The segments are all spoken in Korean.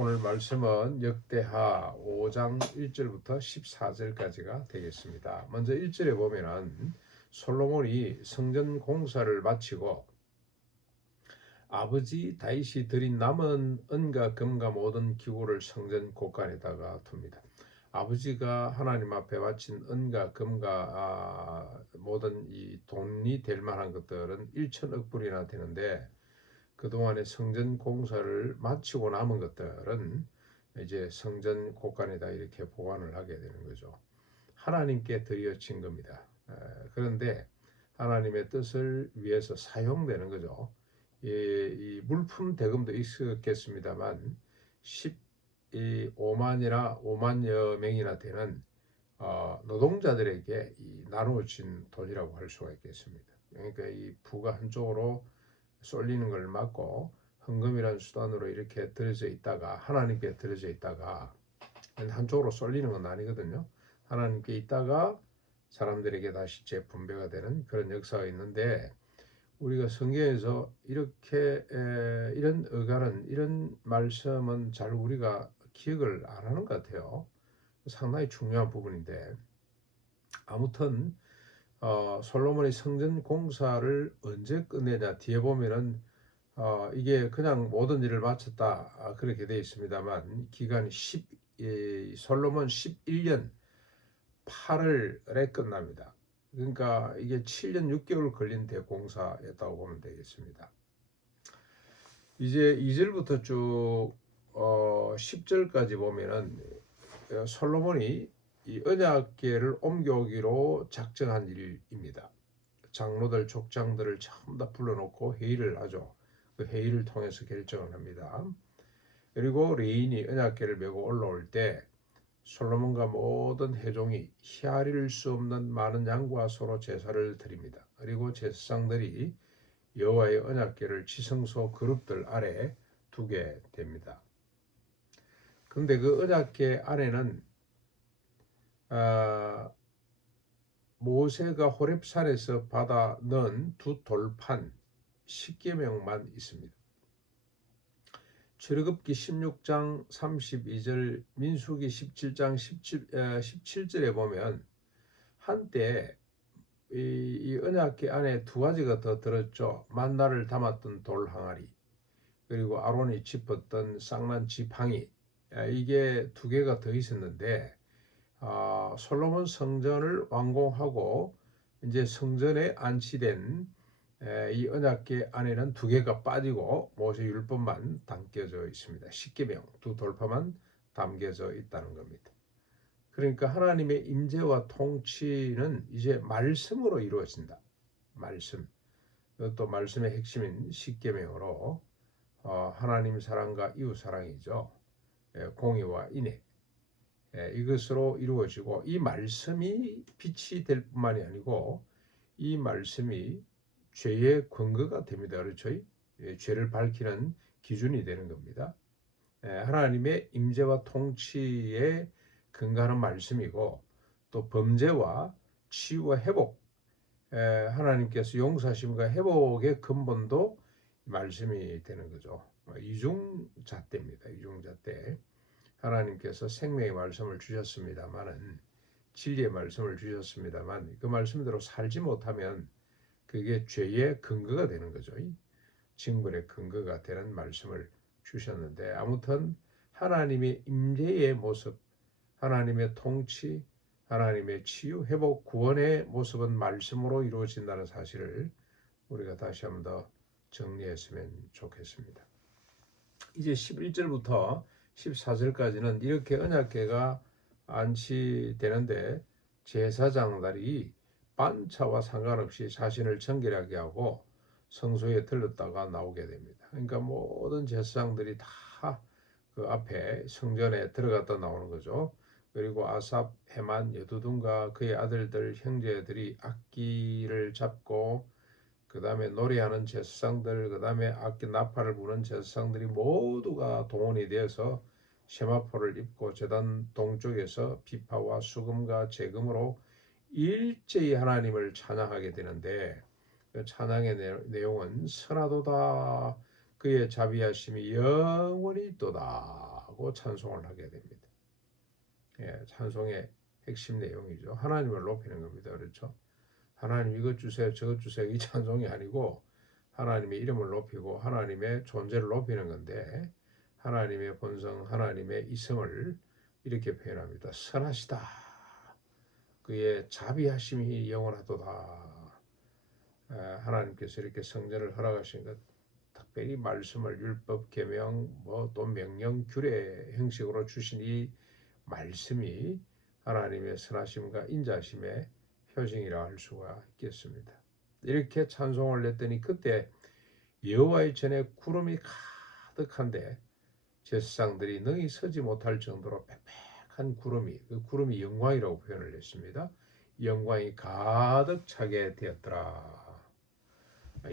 오늘 말씀은 역대하 5장 1절부터 14절까지가 되겠습니다. 먼저 1절에 보면은 솔로몬이 성전 공사를 마치고 아버지 다윗이 드린 남은 은과 금과 모든 기구를 성전 곳간에다가 둡니다. 아버지가 하나님 앞에 바친 은과 금과 모든 이 돈이 될 만한 것들은 1천억 불이나 되는데, 그동안에 성전 공사를 마치고 남은 것들은 이제 성전 곳간에다 이렇게 보관을 하게 되는 거죠. 하나님께 드려진 겁니다. 그런데 하나님의 뜻을 위해서 사용되는 거죠. 이 물품 대금도 있었겠습니다만 15만이나 5만여 명이나 되는 노동자들에게 나누어진 돈이라고 할 수가 있겠습니다. 그러니까 이 부가 한쪽으로 쏠리는 걸 막고 헌금이라는 수단으로 이렇게 들어져 있다가 하나님께 들어져 있다가, 한쪽으로 쏠리는 건 아니거든요. 하나님께 있다가 사람들에게 다시 재분배가 되는 그런 역사가 있는데, 우리가 성경에서 이렇게 이런 어간은, 이런 말씀은 잘 우리가 기억을 안 하는 것 같아요. 상당히 중요한 부분인데, 아무튼 솔로몬이 성전 공사를 언제 끝내냐, 뒤에 보면은 이게 그냥 모든 일을 마쳤다 그렇게 되어 있습니다만, 기간이 솔로몬 11년 8월에 끝납니다. 그러니까 이게 7년 6개월 걸린 대공사였다고 보면 되겠습니다. 이제 2절부터 쭉 10절까지 보면은 솔로몬이 이 언약궤를 옮겨오기로 작정한 일입니다. 장로들, 족장들을 전부 다 불러놓고 회의를 하죠. 그 회의를 통해서 결정을 합니다. 그리고 레인이 언약궤를 메고 올라올 때 솔로몬과 모든 회종이 헤아릴 수 없는 많은 양과 소로 제사를 드립니다. 그리고 제사장들이 여호와의 언약궤를 지성소 그룹들 아래 두게 됩니다. 그런데 그 언약궤 안에는 모세가 호렙산에서 받아 넣은 두 돌판 10계명만 있습니다. 출애굽기 16장 32절, 민수기 17장 17절에 보면 한때 이 언약궤 안에 두 가지가 더 들었죠. 만나를 담았던 돌 항아리, 그리고 아론이 짚었던 쌍난 지팡이, 이게 두 개가 더 있었는데 솔로몬 성전을 완공하고 이제 성전에 안치된 이 언약궤 안에는 두 개가 빠지고 모세 율법만 담겨져 있습니다. 10계명 두 돌파만 담겨져 있다는 겁니다. 그러니까 하나님의 임재와 통치는 이제 말씀으로 이루어진다. 말씀. 또 말씀의 핵심인 10계명으로 하나님 사랑과 이웃 사랑이죠. 공의와 인애. 이것으로 이루어지고, 이 말씀이 빛이 될 뿐만이 아니고 이 말씀이 죄의 근거가 됩니다. 그렇죠? 죄를 밝히는 기준이 되는 겁니다. 하나님의 임재와 통치에 근거하는 말씀이고, 또 범죄와 치유와 회복, 하나님께서 용서하심과 회복의 근본도 말씀이 되는 거죠. 이중잣대입니다. 이중잣대. 하나님께서 생명의 말씀을 주셨습니다만은, 진리의 말씀을 주셨습니다만, 그 말씀대로 살지 못하면 그게 죄의 근거가 되는 거죠. 징벌의 근거가 되는 말씀을 주셨는데, 아무튼 하나님의 임재의 모습, 하나님의 통치, 하나님의 치유, 회복, 구원의 모습은 말씀으로 이루어진다는 사실을 우리가 다시 한번 더 정리했으면 좋겠습니다. 이제 11절부터 14절까지는 이렇게 언약궤가 안치되는데, 제사장들이 반차와 상관없이 자신을 정결하게 하고 성소에 들렀다가 나오게 됩니다. 그러니까 모든 제사장들이 다 그 앞에 성전에 들어갔다 나오는 거죠. 그리고 아삽, 헤만, 여두둔과 그의 아들들, 형제들이 악기를 잡고, 그 다음에 노래하는 제사장들, 그 다음에 악기 나팔을 부는 제사장들이 모두가 동원이 되어서 세마포를 입고 제단 동쪽에서 비파와 수금과 제금으로 일제히 하나님을 찬양하게 되는데, 그 찬양의 내용은 선하도다, 그의 자비하심이 영원히 있도다. 하고 찬송을 하게 됩니다. 예, 찬송의 핵심 내용이죠. 하나님을 높이는 겁니다. 그렇죠? 하나님 이것 주세요, 저것 주세요. 이 찬송이 아니고 하나님의 이름을 높이고 하나님의 존재를 높이는 건데 하나님의 본성, 하나님의 이성을 이렇게 표현합니다. 선하시다. 그의 자비하심이 영원하도다. 하나님께서 이렇게 성전을 허락하신 것, 특별히 말씀을 율법, 계명, 또 명령, 규례 형식으로 주신 이 말씀이 하나님의 선하심과 인자심의 표징이라 할 수가 있겠습니다. 이렇게 찬송을 냈더니 그때 여호와의 전에 구름이 가득한데 제사장들이 능히 서지 못할 정도로 빽빽한 구름이, 그 구름이 영광이라고 표현을 했습니다. 영광이 가득 차게 되었더라.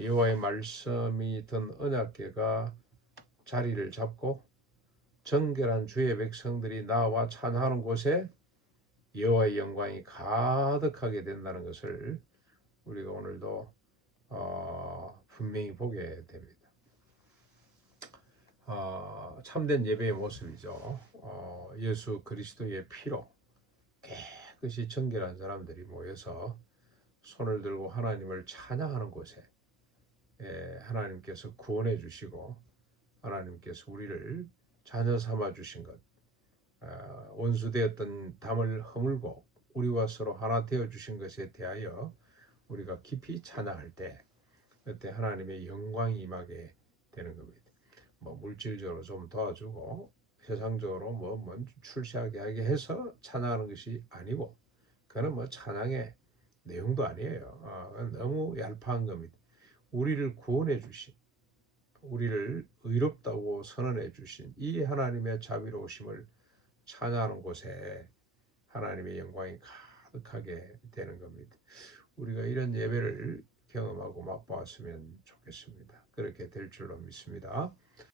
여호와의 말씀이 든 언약궤가 자리를 잡고 정결한 주의 백성들이 나와 찬양하는 곳에 여호와의 영광이 가득하게 된다는 것을 우리가 오늘도 분명히 보게 됩니다. 참된 예배의 모습이죠. 예수 그리스도의 피로 깨끗이 정결한 사람들이 모여서 손을 들고 하나님을 찬양하는 곳에 하나님께서 구원해 주시고 하나님께서 우리를 자녀 삼아 주신 것, 원수되었던 담을 허물고 우리와 서로 하나 되어 주신 것에 대하여 우리가 깊이 찬양할 때 그때 하나님의 영광이 임하게 되는 겁니다. 물질적으로 좀 도와주고 세상적으로 출세하게 하게 해서 찬양하는 것이 아니고 그거는 찬양의 내용도 아니에요. 너무 얄팍한 겁니다. 우리를 구원해 주신, 우리를 의롭다고 선언해 주신 이 하나님의 자비로우심을 찬양하는 곳에 하나님의 영광이 가득하게 되는 겁니다. 우리가 이런 예배를 경험하고 맛보았으면 좋겠습니다. 그렇게 될 줄로 믿습니다.